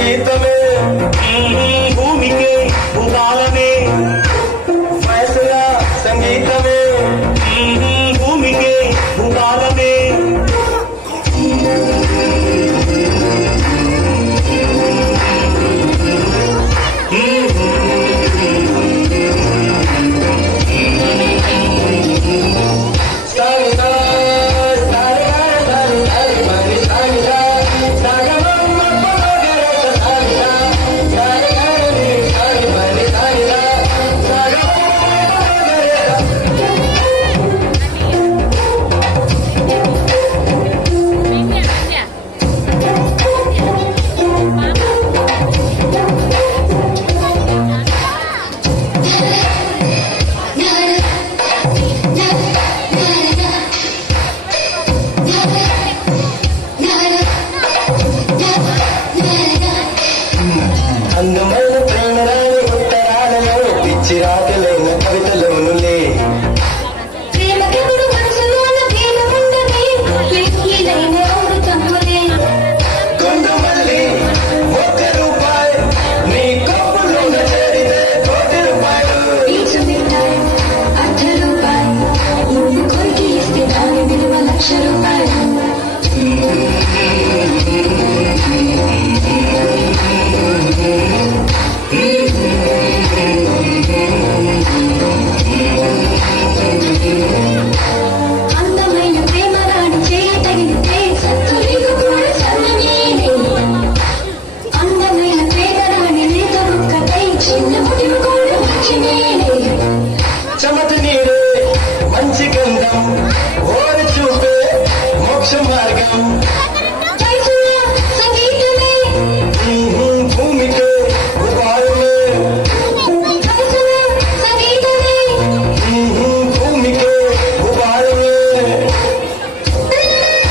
సంగీతమే భూమికి భూపాలమే ఫైసలా సంగీతమే భూమికి భూపాలమే అందమైన ప్రేమరాని ఉత్తరాలలో పిచ్చి రాతలైన కవితలోనులే ప్రేమకెప్పుడు మనసులోన భేదముండదే లెక్కిలైన అమృతములే కొండమల్లి ₹1 నీ కప్పులున్న చేరితే ₹1 పీచు మిఠాయి ₹1 నిన్ను కొరికి ఇస్తే దాని విలువ ₹1,00,000 అందమైన ప్రేమ రాణి చేయతగితే సత్తులిగు కూడా సన్నమేనే అందమైన ప్రేమ రాణి లేత ముక్కపై చిన్న ముడివు కూడా మంచిమేనే చెమట నీరే మంచి గంధం ఓరి చూపే మోక్ష మార్గం